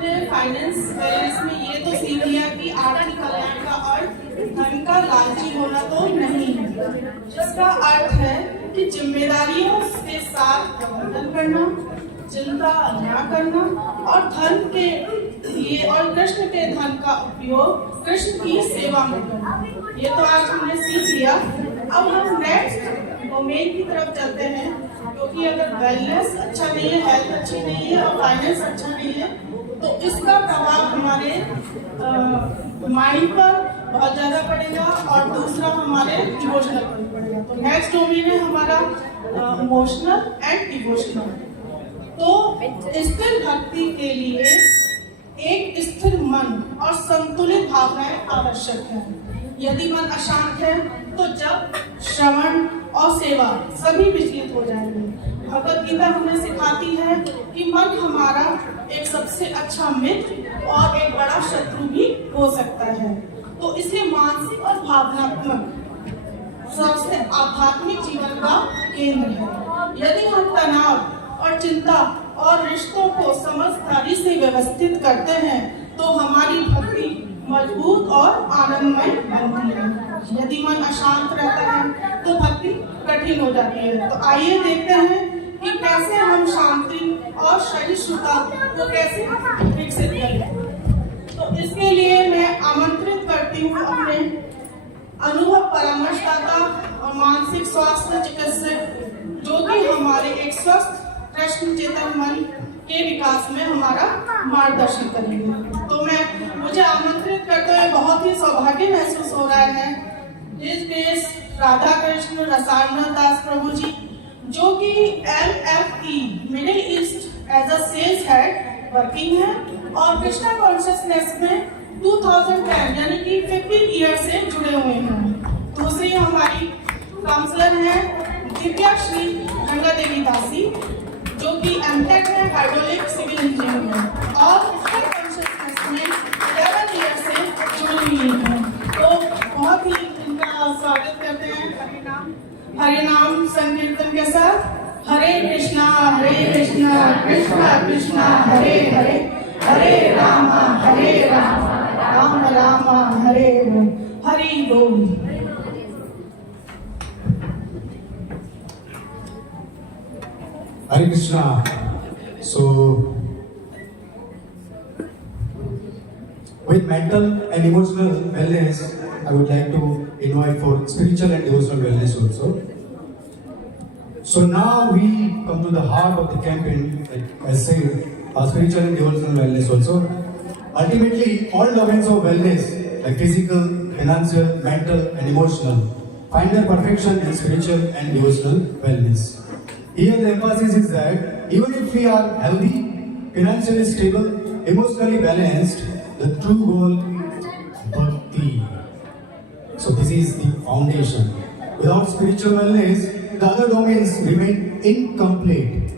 हमने finance values में ये तो सीख लिया कि आर्थिक कल्याण का अर्थ धन का लालची होना तो नहीं है, जिसका अर्थ है कि जिम्मेदारियों के साथ प्रबंधन करना, चिंता न करना और धन के लिए और कृष्ण के धन का उपयोग कृष्ण की सेवा में करना। ये तो आज हमने सीख लिया। अब हम नेक्स्ट डोमेन की तरफ चलते हैं, क्योंकि अगर वेलनेस अच्छा नहीं है, हेल्थ अच्छी नहीं है और फाइनेंस अच्छा नहीं है, तो इसका प्रभाव हमारे माइंड पर बहुत ज्यादा पड़ेगा और दूसरा हमारे इमोशनल पर पड़ेगा। तो नेक्स्ट डोमेन है हमारा इमोशनल एंड डिवोशनल। तो स्थिर भक्ति के लिए एक स्थिर मन और संतुलित भावनाएं आवश्यक है। यदि मन अशांत है तो जब श्रवण और सेवा सभी विचलित हो जाएंगे। भगवत गीता हमें सिखाती है कि मन हमारा एक सबसे अच्छा मित्र और एक बड़ा शत्रु भी हो सकता है। तो इसे मानसिक और भावनात्मक सबसे आध्यात्मिक जीवन का केंद्र है। यदि हम तनाव और चिंता और रिश्तों को समझदारी से व्यवस्थित करते हैं तो हमारी भक्ति मजबूत और आनंदमय बनती है। यदि मन अशांत रहता है तो भक्ति कठिन हो जाती है। तो आइए देखते हैं कि कैसे हम शांति और सहिष्णुता को कैसे विकसित करें। तो इसके लिए मैं आमंत्रित करती हूँ अपने अनुभव परामर्शदाता और मानसिक स्वास्थ्य चिकित्सक, जो कि हमारे एक स्वस्थ कृष्ण चेतन मन के विकास में हमारा मार्गदर्शन करेंगे। तो मुझे आमंत्रित करते हुए बहुत ही सौभाग्य महसूस हो रहा है इस देश राधा कृष्ण रसायन दास प्रभु जी, जो कि LFE Middle East as a sales head working है और कृष्णा कॉन्शियसनेस में 2010 यानी कि 15 ईयर से जुड़े हुए हैं। दूसरी हमारी काउंसलर है दिव्या श्री गंगा देवी दासी, जो कि एमटेक में हाइड्रोलिक सिविल इंजीनियर है और कृष्णा कॉन्शियसनेस में 11 ईयर से जुड़ी हुई है। तो बहुत ही इनका स्वागत करते हैं। हरे नाम संकीर्तन के साथ हरे कृष्णा कृष्णा कृष्णा हरे हरे, हरे राम राम राम हरे हरि बोल। Hare Krishna. So, with mental and emotional wellness, I would like to invite for spiritual and devotional wellness also. So now we come to the heart of the campaign, like I said, spiritual and devotional wellness also. Ultimately, all domains of wellness, like physical, financial, mental, and emotional, find their perfection in spiritual and devotional wellness. Here the emphasis is that even if we are healthy, financially stable, emotionally balanced, the true goal is bhakti. So this is the foundation. Without spiritual wellness, the other domains remain incomplete.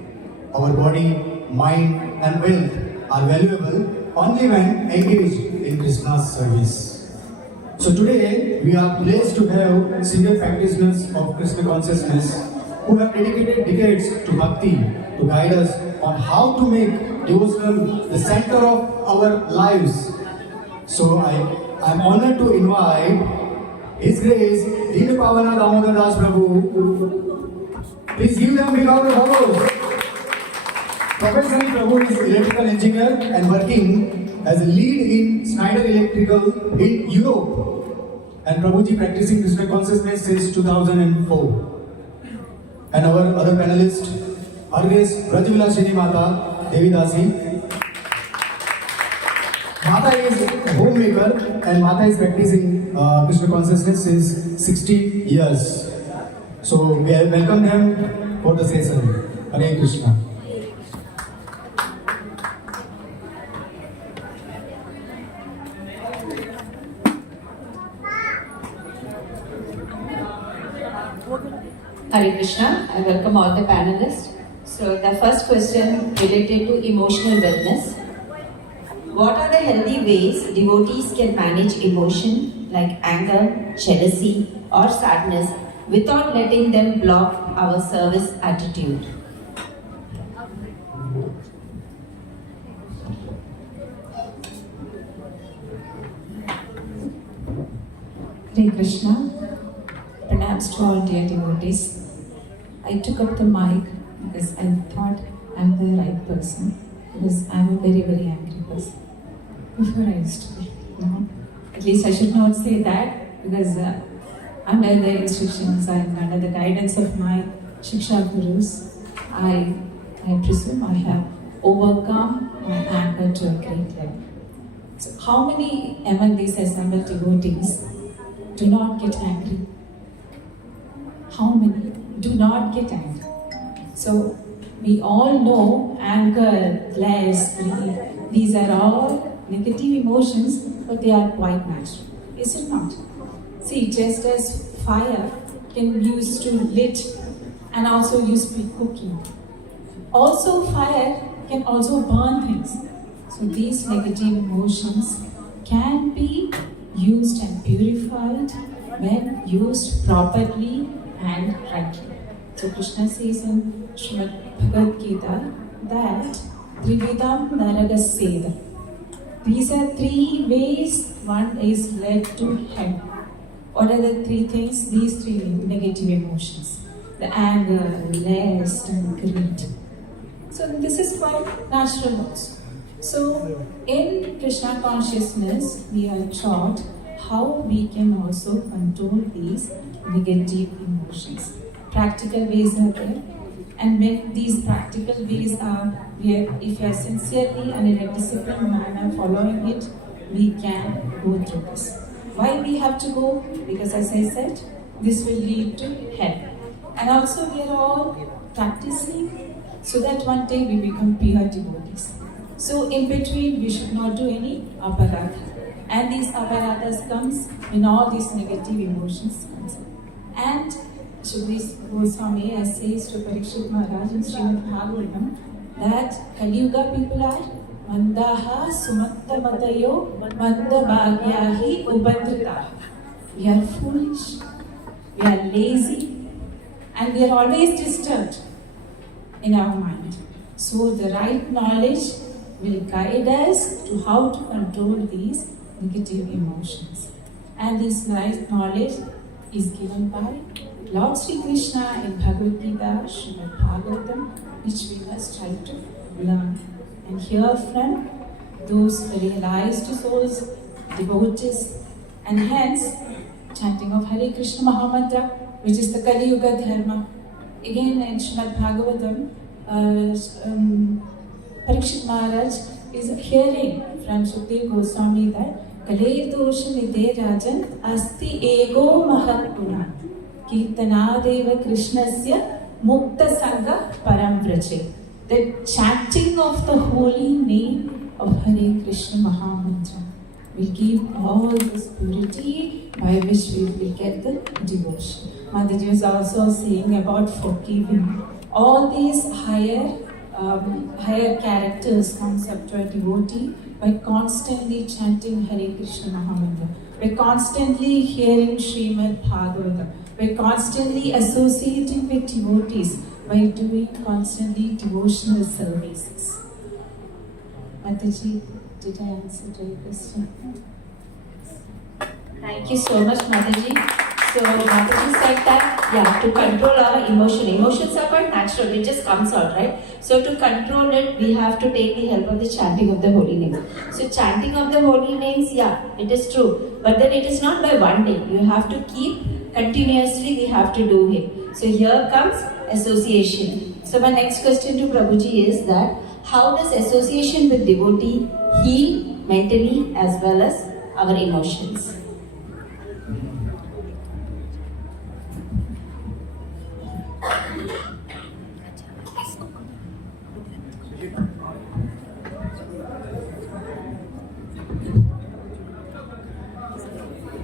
Our body, mind and wealth are valuable only when engaged in Krishna's service. So today we are blessed to have senior practitioners of Krishna consciousness who have dedicated decades to bhakti to guide us on how to make devotion the center of our lives. So I am honored to invite His Grace Deen Pavana Damodar Das Prabhu. Please give them big round of applause. Professionally, Prabhu is electrical engineer and working as a lead in Schneider Electrical in Europe. And Prabhuji practicing Krishna consciousness since 2004. And our other panelist, our Grace Rajvilasini Mata Devi Dasi. Mata is homemaker and Mata is practicing Krishna consciousness since 60 years. So we welcome them for the session. Hare Krishna. Hare Krishna, I welcome all the panelists. So the first question related to emotional wellness. What are the healthy ways devotees can manage emotion like anger, jealousy or sadness without letting them block our service attitude? Hare Krishna, pranams to all dear devotees. I took up the mic because I thought I'm the right person, because I'm a very, very angry person. Before I used to be, At least I should not say that, because under the instructions and under the guidance of my Shiksha Gurus, I presume I have overcome my anger to a great level. So how many among these assembled devotees do not get angry? How many do not get angry? So we all know anger, lust, greed, these are all negative emotions, but they are quite natural. Is it not? See, just as fire can be used to lit and also used for cooking, also fire can also burn things. So these negative emotions can be used and purified when used properly and rightly. So Krishna says in Srimad Bhagavad Gita that Trividam Naragaseda. These are three ways one is led to hell. What are the three things? These three negative emotions. The anger, lust and greed. So this is quite natural also. So in Krishna consciousness, we are taught how we can also control these negative emotions. Practical ways are there. And when these practical ways are, if we are sincerely and in a disciplined manner following it, we can go through this. Why we have to go? Because as I said, this will lead to hell. And also we are all practicing so that one day we become pure devotees. So in between we should not do any aparadha. And these aparadhas comes when all these negative emotions comes. And Shukdev Goswami says to Parikshit Maharaj in Srimad Bhagavatam that Kali Yuga people are Mandaha Sumatta Matayo Manda Bhagyahi Ubandrita. We are foolish, we are lazy, and we are always disturbed in our mind. So the right knowledge will guide us to how to control these negative emotions. And this right knowledge is given by Lord Sri Krishna in Bhagavad Gita, Srimad Bhagavatam, which we must try to learn and hear from those realized souls, devotees, and hence chanting of Hare Krishna Mahamantra, which is the Kali Yuga Dharma. Again in Srimad Bhagavatam, Parikshit Maharaj is hearing from Shukdev Goswami that Kale Dosha Nide Rajan Asti Ego Mahatpuna Kirtanadeva Krishnasya Mukta Sangha Param Vrache. The chanting of the holy name of Hare Krishna Mahamantra will give all this purity by which we will get the devotion. Mataji was also saying about forgiving. All these higher characters comes up to a devotee by constantly chanting Hare Krishna Mahamantra, by constantly hearing Srimad Bhagavatam, by constantly associating with devotees, by doing constantly devotional services. Mataji, did I answer to your question? Thank you so much, Mataji. So Mataji said that, to control our emotions are quite natural, it just comes out, right? So to control it, we have to take the help of the chanting of the holy names. So chanting of the holy names, it is true. But then it is not by one day. You have to keep continuously, we have to do it. So here comes association. So my next question to Prabhuji is that, how does association with devotee heal mentally as well as our emotions?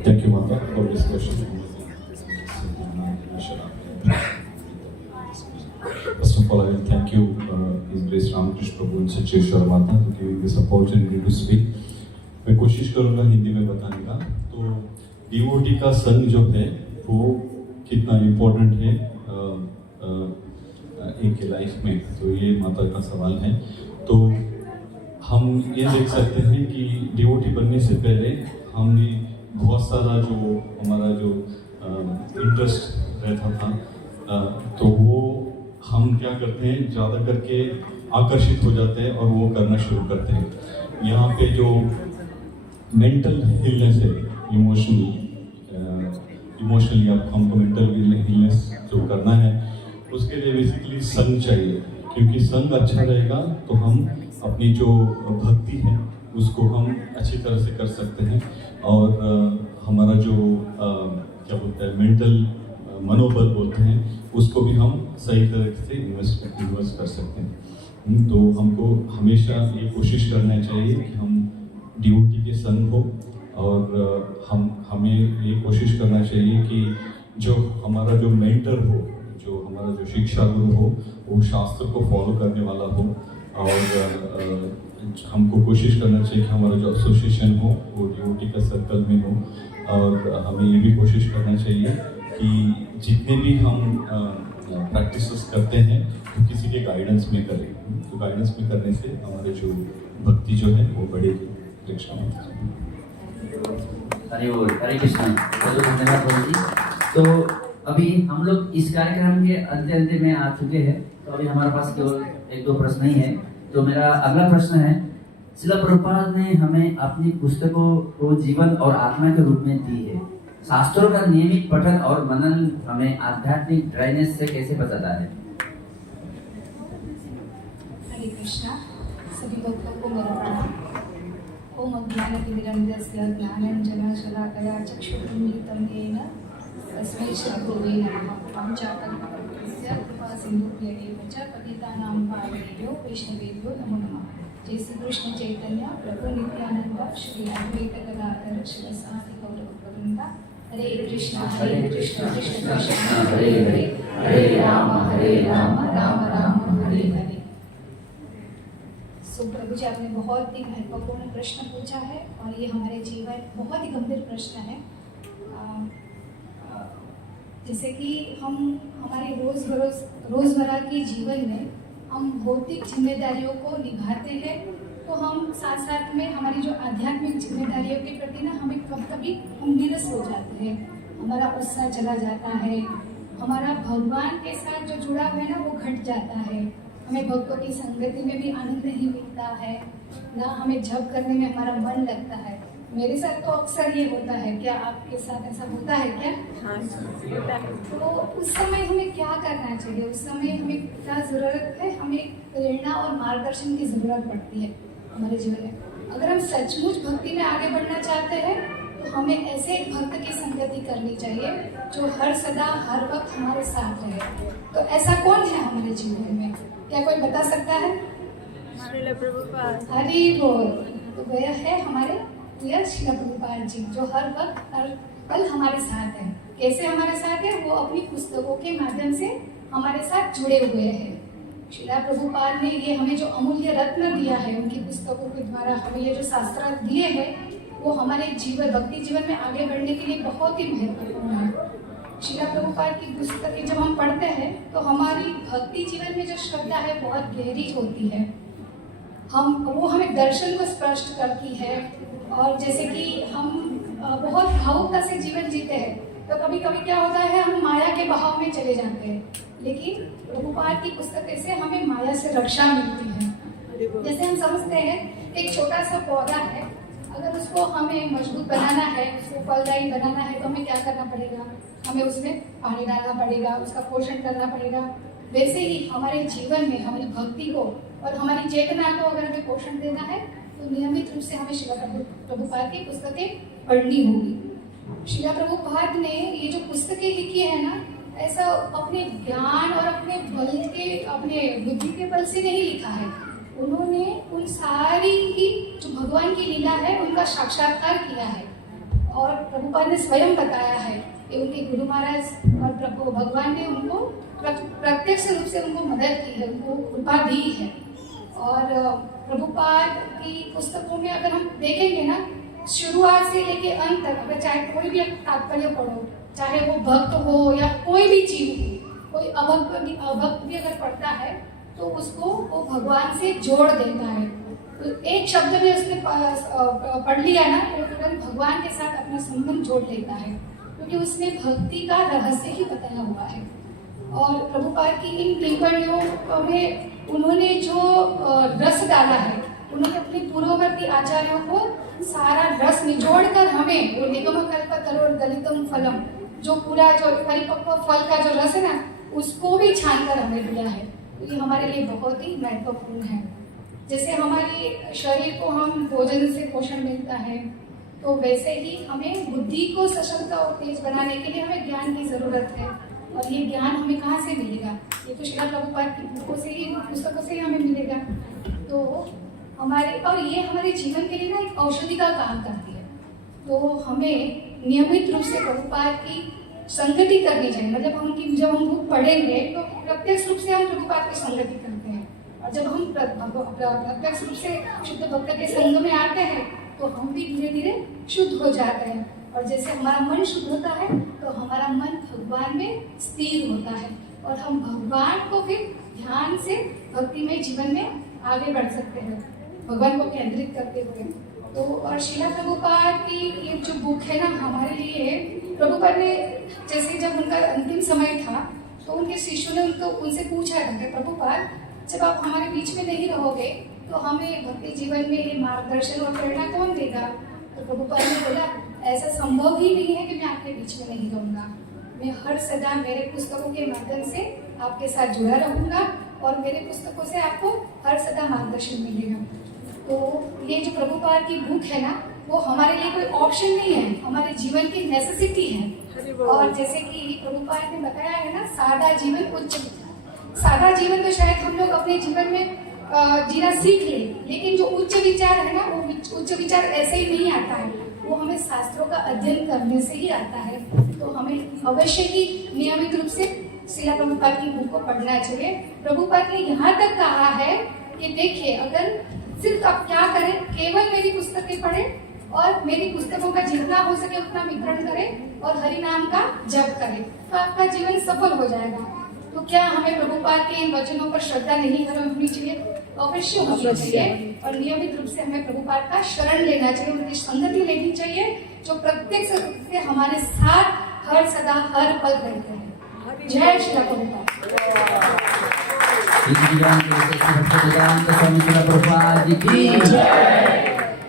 Thank you, Mata, for this question. First of all, I will thank you, His Grace Ramakrishna Prabhu and Sacheshwar Mata, for giving this opportunity to speak. मैं कोशिश करूँगा हिंदी में बताने का. तो devotee का संग जो है वो कितना इम्पोर्टेंट है एक लाइफ में, तो ये माता का सवाल है. तो हम ये देख सकते हैं कि डिवोटी बनने से पहले हमने बहुत सारा जो हमारा जो इंटरेस्ट रहता था, तो वो हम क्या करते हैं, ज़्यादा करके आकर्षित हो जाते हैं और वो करना शुरू करते हैं। यहाँ पे जो मेंटल हिलनेस है, इमोशनली आप हमको मेंटल हिलनेस जो करना है, उसके लिए बेसिकली संग चाहिए, क्योंकि संग अच्छा रहेगा तो हम अपनी जो भक्ति है उसको हम अच्छी तरह से कर सकते हैं, और हमारा जो क्या बोलते हैं मेंटल मनोबल बोलते हैं, उसको भी हम सही तरह से इन्वेस्ट कर सकते हैं। तो हमको हमेशा ये कोशिश करना चाहिए कि हम डिवोटी के संग हो, और हमें ये कोशिश करना चाहिए कि जो हमारा जो मेंटर हो, जो हमारा जो शिक्षा गुरु हो, वो शास्त्र को फॉलो करने वाला हो, और हमको कोशिश करना चाहिए कि हमारा जो एसोसिएशन हो वो डिवोटी का सर्कल में हो, और हमें ये भी कोशिश करना चाहिए कि जितने भी हम प्रैक्टिसेस करते हैं तो किसी के गाइडेंस में करें, तो गाइडेंस में करने से हमारे जो भक्ति जो है वो बढ़ेगी। हरे बोल, हरे कृष्णा। बहुत धन्यवाद बोल जी। तो अभी हम लोग इस कार्यक्रम के अंत में आ चुके हैं, तो अभी हमारे पास केवल 1-2 प्रश्न ही है। तो मेरा अगला प्रश्न है, श्रील प्रभुपाद ने हमें अपनी पुस्तकों को जीवन और आत्मा के रूप में दी है। शास्त्रों का नियमित पठन और मनन हमें आध्यात्मिक ड्राइनेस से कैसे बचाता है? हरे कृष्णा। सभी भक्तों को मेरा प्रणाम। ओम अज्ञानतिमिरन्धस्य ज्ञानाञ्जनशलाकया चक्षुरुन्मीलितं येन तस्मै श्रीगुरवे नमः। पंचाकल्पतरुस्य कृपासिन्धुभ्येव च पतितानां पावनेभ्यो वैष्णवेभ्यो नमो नमः। जय श्री कृष्ण चैतन्य प्रभु नित्यानंद श्री अद्वैत गदाधर शिवसादि गौरभक्तवृंद। हरे कृष्ण कृष्ण कृष्ण हरे हरे, हरे राम राम राम हरे हरे। सो प्रभु जी, आपने बहुत ही महत्वपूर्ण प्रश्न पूछा है, और ये हमारे जीवन बहुत ही गंभीर प्रश्न है। जैसे कि हम हमारे रोज़मर्रा के जीवन में हम भौतिक जिम्मेदारियों को निभाते हैं, तो हम साथ साथ में हमारी जो आध्यात्मिक जिम्मेदारियों के प्रति ना हमें कभी हम निरस हो जाते हैं, हमारा उत्साह चला जाता है, हमारा भगवान के साथ जो जुड़ा हुआ है ना वो घट जाता है, हमें भक्तों की संगति में भी आनंद नहीं मिलता है, ना हमें जप करने में हमारा मन लगता है। मेरे साथ तो अक्सर ये होता है, क्या आपके साथ ऐसा होता है क्या? हाँ, तो उस समय हमें क्या करना चाहिए? उस समय हमें क्या ज़रूरत है? हमें प्रेरणा और मार्गदर्शन की ज़रूरत पड़ती है हमारे जीवन में। अगर हम सचमुच भक्ति में आगे बढ़ना चाहते हैं तो हमें ऐसे एक भक्त की संगति करनी चाहिए जो हर सदा हर वक्त हमारे साथ रहे। तो ऐसा कौन है हमारे जीवन में? क्या कोई बता सकता है? हरि बोल। तो वह है हमारे श्रील प्रभुपाद जी, जो हर वक्त हर पल हमारे साथ है। कैसे हमारे साथ है? वो अपनी पुस्तकों के माध्यम से हमारे साथ जुड़े हुए हैं। श्रील प्रभुपाद ने ये हमें जो अमूल्य रत्न दिया है, उनकी पुस्तकों के द्वारा हमें ये जो शास्त्र दिए हैं, वो हमारे जीवन भक्ति जीवन में आगे बढ़ने के लिए बहुत ही महत्वपूर्ण है। श्रील प्रभुपाद की पुस्तकें जब हम पढ़ते हैं तो हमारी भक्ति जीवन में जो श्रद्धा है बहुत गहरी होती है। वो हमें दर्शन को स्पष्ट करती है, और जैसे कि हम बहुत भावुकता से जीवन जीते हैं तो कभी कभी क्या होता है, हम माया के बहाव में चले जाते हैं, लेकिन प्रभुपाद की पुस्तकें से हमें माया से रक्षा मिलती है। जैसे हम समझते हैं एक छोटा सा पौधा है, अगर उसको हमें मजबूत बनाना है, उसको फलदायी बनाना है, तो हमें क्या करना पड़ेगा? हमें उसमें पानी डालना पड़ेगा, उसका पोषण करना पड़ेगा। वैसे ही हमारे जीवन में हमारी भक्ति को और हमारी चेतना को अगर हमें पोषण देना है तो नियमित रूप से हमें श्रील प्रभुपाद की पुस्तकें पढ़नी होगी। श्रील प्रभुपाद ने ये जो पुस्तकें लिखी है ना, ऐसा अपने ज्ञान और अपने बल के, अपने बुद्धि के बल से नहीं लिखा है। उन्होंने उन सारी ही जो भगवान की लीला है उनका साक्षात्कार किया है, और प्रभुपाद ने स्वयं बताया है कि उनके गुरु महाराज और प्रभु भगवान ने उनको प्रत्यक्ष रूप से उनको मदद की है, उनको कृपा दी है। और प्रभुपाद की पुस्तकों में अगर हम देखेंगे ना, शुरुआत से लेके अंत तक, अगर चाहे कोई भी तात्पर्य पढ़ो, चाहे वो भक्त हो या कोई भी जीव हो, कोई अभक्त भी अगर पढ़ता है तो उसको वो भगवान से जोड़ देता है। तो एक शब्द भी उसने पढ़ लिया ना, वो तुरंत भगवान के साथ अपना संबंध जोड़ लेता है, क्योंकि उसने भक्ति का रहस्य ही बताया हुआ है। और प्रभुपाद की इन टिप्पणियों में उन्होंने जो रस डाला है, उन्होंने अपने पूर्ववर्ती आचार्यों को सारा रस निचोड़ कर हमें वो निगम कल्पतरो दलितम फलम, जो पूरा जो परिपक्व फल का जो रस है ना, उसको भी छान कर हमें दिया है। तो ये हमारे लिए बहुत ही महत्वपूर्ण है। जैसे हमारे शरीर को हम भोजन से पोषण मिलता है, तो वैसे ही हमें बुद्धि को सशक्त और तेज बनाने के लिए हमें ज्ञान की जरूरत है। और ये ज्ञान हमें कहाँ से मिलेगा? ये तो श्रील प्रभुपाद की पुस्तकों से ही हमें मिलेगा। तो ये हमारे जीवन के लिए ना एक औषधि का काम करती है। तो हमें नियमित रूप से प्रभुपाद की संगति करनी चाहिए। मतलब जब हम बुक पढ़ेंगे तो प्रत्यक्ष रूप से हम प्रभुपाद की संगति करते हैं, और जब हम प्रत्यक्ष रूप से शुद्ध भक्त के संग में आते हैं तो हम भी धीरे धीरे शुद्ध हो जाते हैं। और जैसे हमारा मन शुद्ध होता है तो हमारा मन भगवान में स्थिर होता है, और हम भगवान को फिर ध्यान से भक्ति में जीवन में आगे बढ़ सकते हैं, भगवान को केंद्रित करते हुए। तो और श्रील प्रभुपाद की ये जो बुक है ना, हमारे लिए प्रभुपाद ने, जैसे जब उनका अंतिम समय था तो उनके शिष्यों ने उनसे पूछा था कि प्रभुपाद, जब आप हमारे बीच में नहीं रहोगे तो हमें भक्ति जीवन में ये मार्गदर्शन और प्रेरणा कौन देगा? तो प्रभुपाद ने बोला, ऐसा संभव ही नहीं है कि मैं आपके बीच में नहीं रहूँगा। मैं हर सदा मेरे पुस्तकों के माध्यम से आपके साथ जुड़ा रहूँगा, और मेरे पुस्तकों से आपको हर सदा मार्गदर्शन मिलेगा। तो ये जो प्रभुपाद की बुक है ना, वो हमारे लिए कोई ऑप्शन नहीं है, हमारे जीवन की नेसेसिटी है। और जैसे कि प्रभुपाद ने बताया है ना, सादा जीवन उच्च विचार। सादा जीवन तो शायद हम लोग अपने जीवन में जीना सीख ले, लेकिन जो उच्च विचार है ना, वो उच्च विचार ऐसे ही नहीं आता है, वो हमें शास्त्रों का अध्ययन करने से ही आता है। तो हमें अवश्य ही नियमित रूप से श्रील प्रभुपाद की बुक को पढ़ना चाहिए। प्रभुपाद ने यहाँ तक कहा है कि देखिए, अगर सिर्फ आप क्या करें, केवल मेरी पुस्तकें पढ़ें और मेरी पुस्तकों का जितना हो सके उतना वितरण करें और हरि नाम का जप करें, तो आपका जीवन सफल हो जाएगा। तो क्या हमें प्रभुपाद के इन वचनों पर श्रद्धा नहीं होनी चाहिए? अवश्य होनी चाहिए। और नियमित रूप से हमें प्रभुपाद का शरण लेना चाहिए, उनकी संगति लेनी चाहिए, जो प्रत्यक्ष रूप से हमारे साथ हर सदा हर पल रहते हैं। जय श्री प्रभुपाद।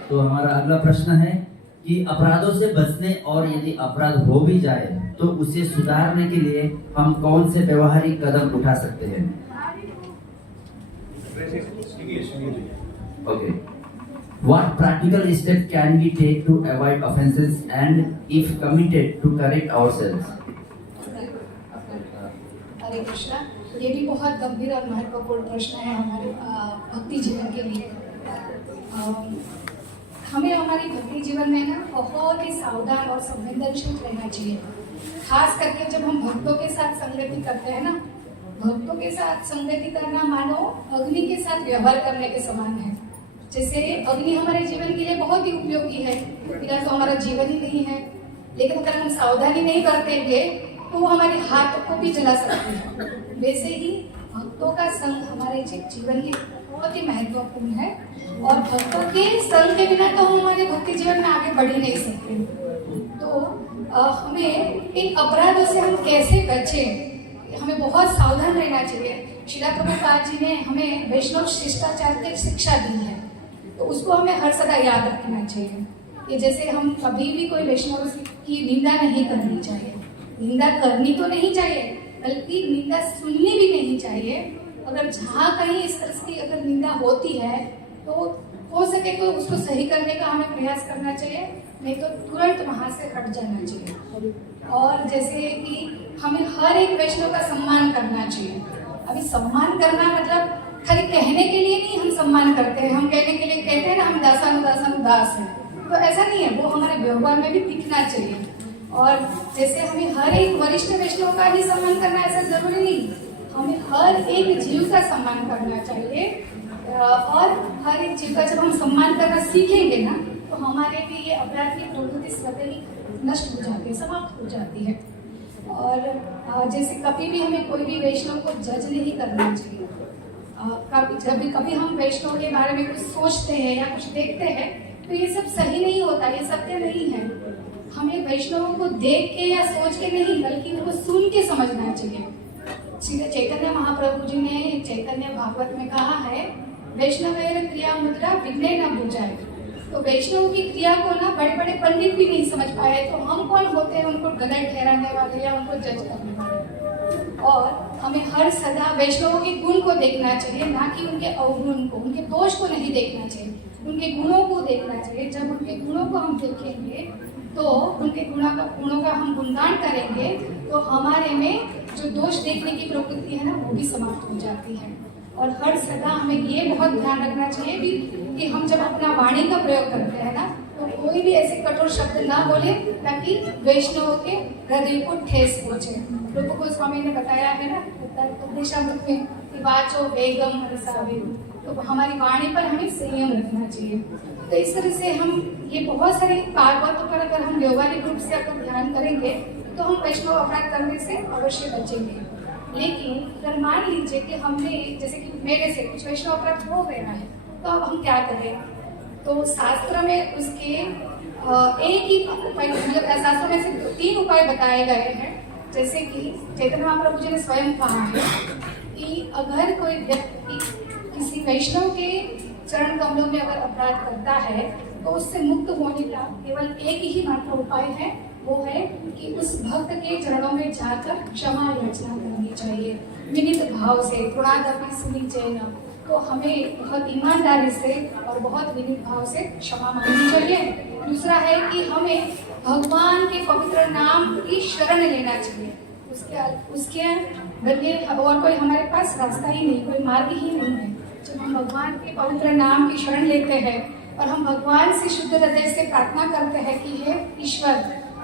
तो हमारा अगला प्रश्न है कि अपराधों से बचने और यदि अपराध हो भी जाए तो उसे सुधारने के लिए हम कौन से व्यवहारिक कदम उठा सकते हैं? Okay. What practical steps can we take to avoid offenses and, if committed, to correct ourselves? हरे कृष्णा, ये भी बहुत गंभीर और महत्वपूर्ण प्रश्न है हमारे भक्ति जीवन के लिए। हमें हमारी भक्ति जीवन में ना बहुत ही सावधान और संवेदनशील रहना चाहिए। खास करके जब हम भक्तों के साथ संगति करते हैं ना, भक्तों के साथ संगति करना मानो अग्नि के साथ व्यवहार करने के समान है। जैसे अग्नि हमारे जीवन के लिए बहुत ही उपयोगी है, बिना तो हमारा जीवन ही नहीं है, लेकिन अगर हम सावधानी नहीं बरतेंगे तो वो हमारे हाथों को भी जला सकते हैं। वैसे ही भक्तों का संग हमारे जीवन के बहुत ही महत्वपूर्ण है, और भक्तों के संग के बिना तो हम हमारे भक्ति जीवन में आगे बढ़ ही नहीं सकते। तो हमें इन अपराधों से हम कैसे बचें, हमें बहुत सावधान रहना चाहिए। श्रील प्रभुपाद जी ने हमें वैष्णव शिष्टाचार की शिक्षा दी है, तो उसको हमें हर सदा याद रखना चाहिए कि जैसे हम कभी भी कोई वैष्णव की निंदा नहीं करनी चाहिए। निंदा करनी तो नहीं चाहिए, बल्कि निंदा सुननी भी नहीं चाहिए। अगर जहाँ कहीं इस तरह की अगर निंदा होती है तो हो सके तो उसको सही करने का हमें प्रयास करना चाहिए, नहीं तो तुरंत वहाँ से हट जाना चाहिए। और जैसे कि हमें हर एक वैष्णव का सम्मान करना चाहिए। अभी सम्मान करना मतलब खाली कहने के लिए नहीं हम सम्मान करते हैं, हम कहने के लिए कहते हैं ना हम दासानुदास हैं, तो ऐसा नहीं है, वो हमारे व्यवहार में भी दिखना चाहिए। और जैसे हमें हर एक वरिष्ठ वैष्णव का ही सम्मान करना ऐसा जरूरी नहीं, हमें हर एक जीव का सम्मान करना चाहिए। और हर एक जीव का जब हम सम्मान करना सीखेंगे ना, तो हमारे लिए ये अपराध की प्रवृत्ति स्वतः ही नष्ट हो जाती है, समाप्त हो जाती है। और जैसे कभी भी हमें कोई भी वैष्णव को जज नहीं करना चाहिए। कभी हम वैष्णव के बारे में कुछ सोचते हैं या कुछ देखते हैं तो ये सब सही नहीं होता, ये सत्य नहीं है। हमें वैष्णवों को देख के या सोच के नहीं बल्कि उनको सुन के समझना चाहिए। श्री चैतन्य महाप्रभु जी ने चैतन्य भागवत में कहा है, वैष्णवेर क्रिया मुद्रा विघ्ने न बुझाए। तो वैष्णव की क्रिया को ना बड़े बड़े पंडित भी नहीं समझ पाए, तो हम कौन होते हैं उनको गलत ठहराने वाले या उनको जज करने वाले। और हमें हर सदा वैष्णवों के गुण को देखना चाहिए, ना कि उनके अवगुण को, उनके दोष को नहीं देखना चाहिए, उनके गुणों को देखना चाहिए। जब उनके गुणों को हम देखेंगे तो उनके गुणों का हम गुणगान करेंगे तो हमारे में जो दोष देखने की प्रवृत्ति है ना वो भी समाप्त हो जाती है। और हर सदा हमें ये बहुत ध्यान रखना चाहिए भी कि हम जब अपना वाणी का प्रयोग करते हैं ना तो कोई भी ऐसे कठोर शब्द ना बोले ताकि वैष्णवों के हृदय को ठेस पहुंचे। प्रभु गोस्वामी ने बताया है ना उपदेशामृत में कि वाचो वेगम हरसावेगम, तो हमारी वाणी पर हमें संयम रखना चाहिए। तो इस तरह से हम ये बहुत सारे भागवतों पर अगर हम व्यवहारिक रूप से अगर ध्यान करेंगे तो हम वैष्णव अपराध करने से अवश्य बचेंगे। लेकिन अगर मान लीजिए कि हमने जैसे कि मेरे से कुछ वैष्णव अपराध हो गया है तो अब हम क्या करें? तो शास्त्र में उसके एक ही उपाय, मतलब शास्त्र में से 3 उपाय बताए गए हैं। जैसे कि चैतन्य महाप्रभु जी ने स्वयं कहा है कि अगर कोई व्यक्ति किसी वैष्णव के चरण कमलों में अगर अपराध करता है तो उससे मुक्त होने का केवल एक ही मात्र उपाय है, वो है कि उस भक्त के चरणों में जाकर क्षमा याचना करनी चाहिए विनीत भाव से, थोड़ा सुनी चाहिए। तो हमें बहुत ईमानदारी से और बहुत विनीत भाव से क्षमा मांगनी चाहिए। दूसरा है कि हमें भगवान के पवित्र नाम की शरण लेना चाहिए। उसके बदले और कोई हमारे पास रास्ता ही नहीं, कोई मार्ग ही नहीं है। जब हम भगवान के पवित्र नाम की शरण लेते हैं और हम भगवान से शुद्ध हृदय से प्रार्थना करते हैं कि हे ईश्वर,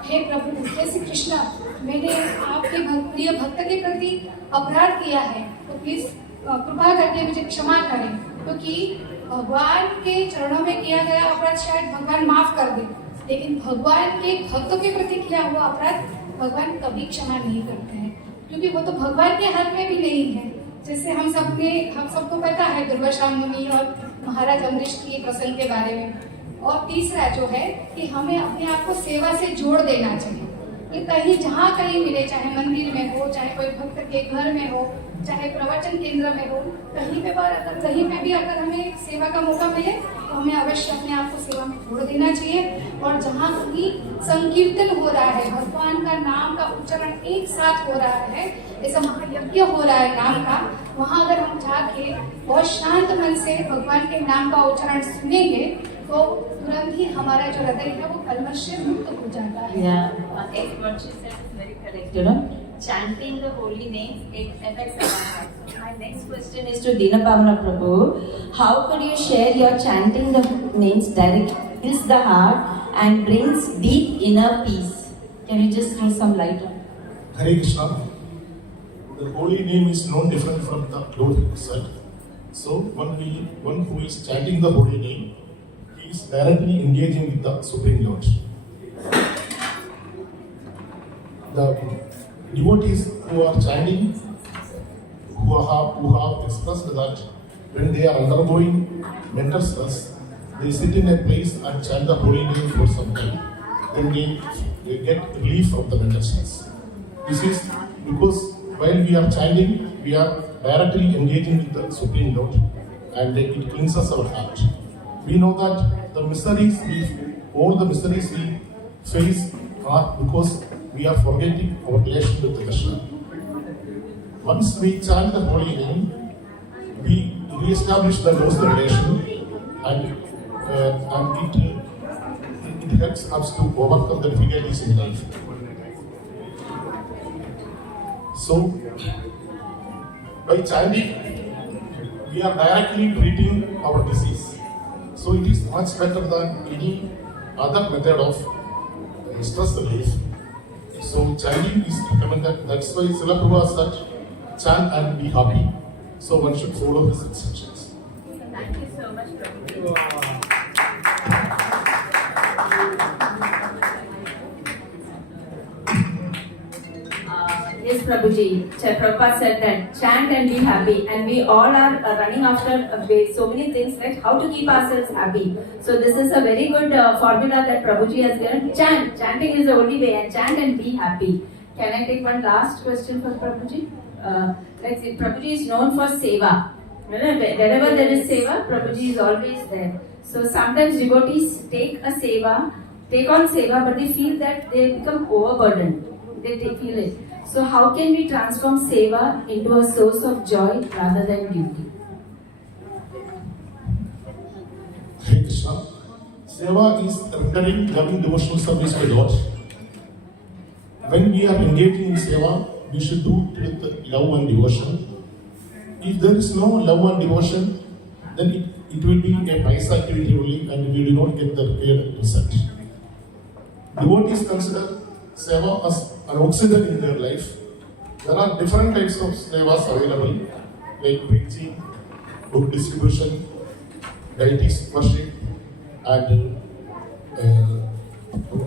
हे प्रभु, हे श्री कृष्ण, मैंने आपके प्रिय भक्त के प्रति अपराध किया है तो प्लीज कृपा करके मुझे क्षमा करें, क्योंकि भगवान के चरणों में किया गया अपराध शायद भगवान माफ कर दे, लेकिन भगवान के भक्तों के प्रति किया हुआ अपराध भगवान कभी क्षमा नहीं करते हैं, क्योंकि वो तो भगवान के हाथ में भी नहीं है। जैसे हम सबको पता है दुर्वासा मुनि और महाराज अम्बरीश के प्रसंग के बारे में। और तीसरा जो है कि हमें अपने आप को सेवा से जोड़ देना चाहिए कि कहीं जहाँ कहीं मिले, चाहे मंदिर में हो, चाहे कोई भक्त के घर में हो, चाहे प्रवचन केंद्र में हो, कहीं पे भी अगर हमें सेवा का मौका मिले तो हमें अवश्य अपने आप को सेवा में जोड़ देना चाहिए। और जहाँ कहीं संकीर्तन हो रहा है, भगवान का नाम का उच्चारण एक साथ हो रहा है, ऐसा महायज्ञ हो रहा है नाम का, वहाँ अगर हम जाके बहुत शांत मन से भगवान के नाम का उच्चारण सुनेंगे तो तुरंत ही हमारा जो हृदय है वो कलमश से मुक्त हो जाता है। What she said is very correct. You know, chanting the holy name, it affects our heart. My next question is to Dinapavana Prabhu. How could you share your chanting the names directly fills the heart and brings deep inner peace? Can you just throw some light on it? Hare Krishna. The holy name is no different from the Lord himself. So one who is chanting the holy name, he is directly engaging with the Supreme Lord. The devotees who are chanting, who have expressed that when they are undergoing mental stress, they sit in a place and chant the holy name for some time. Then they get relief from the mental stress. This is because while we are chanting, we are directly engaging with the Supreme Lord, and it cleanses our heart. We know that all the miseries we face are because we are forgetting our relation with Krishna. Once we chant the holy name, we re-establish the lost relation, and it helps us to overcome the difficulties in life. So, by chanting, we are directly treating our disease. So it is much better than any other method of stress relief. So chanting is recommended. That's why Srila Prabhupada said, chant and be happy. So one should follow his instructions. Thank you so much, Prabhu. Yes, Prabhuji, Prabhupada said that chant and be happy, and we all are running after so many things like how to keep ourselves happy. So this is a very good formula that Prabhuji has given. Chanting is the only way, and chant and be happy. Can I take one last question for Prabhuji? Like Prabhuji is known for seva. Wherever there is seva, Prabhuji is always there. So sometimes devotees take on seva, but they feel that they become overburdened. They feel it. So how can we transform seva into a source of joy rather than duty? Hare Krishna. Seva is rendering loving devotional service to Lord. When we are engaging in seva, we should do it with love and devotion. If there is no love and devotion, then it will be a price activity only and we will not get the required result. Devotees consider seva as an oxygen in their life. There are different types of sevas available, like preaching, book distribution, deities worship, and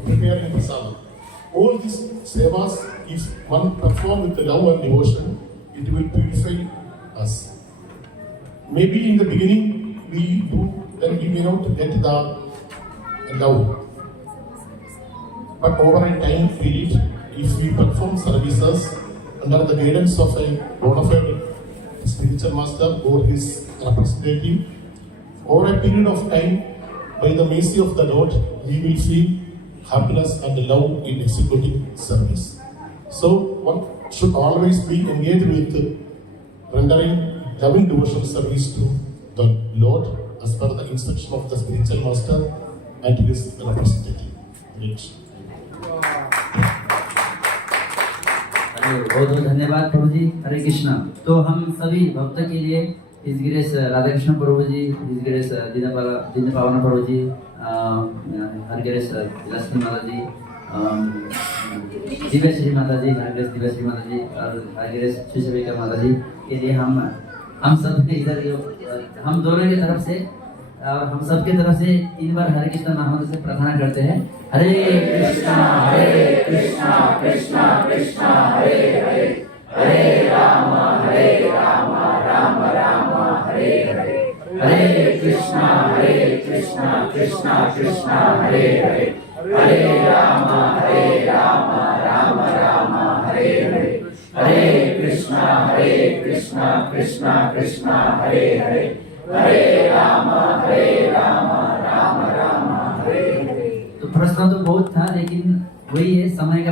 preparing prasadam. All these sevas, if one perform with love and devotion, it will purify us. Maybe in the beginning we do, then we may not get the love. But over a time period, if we perform services under the guidance of a bona fide spiritual master or his representative, over a period of time, by the mercy of the Lord, we will feel happiness and love in executing service. So one should always be engaged with rendering loving devotional service to the Lord as per the instruction of the spiritual master and his representative. Next. बहुत बहुत धन्यवाद प्रभु जी। हरे कृष्णा। तो हम सभी भक्तों के लिए his grace Radha Krishna प्रभु जी, his grace दीन पावन प्रभु जी, हर ग्रेस लक्ष्मी माता जी, दिव्य श्री माता जी, हर ग्रेस दिव्य श्री माता जी और हर ग्रेस शिशविका माता जी के लिए हम सब के इधर हम दोनों की तरफ से और हम सब की तरफ से 3 बार हरे कृष्णा महामंत्र से प्रार्थना करते हैं। हरे कृष्णा कृष्णा कृष्णा हरे हरे, हरे राम राम राम हरे हरे, हरे कृष्णा कृष्णा कृष्णा हरे हरे, हरे राम राम हरे हरे, हरे कृष्णा कृष्णा कृष्णा हरे हरे, हरे राम राम हरे हरे। तो प्रश्न तो बहुत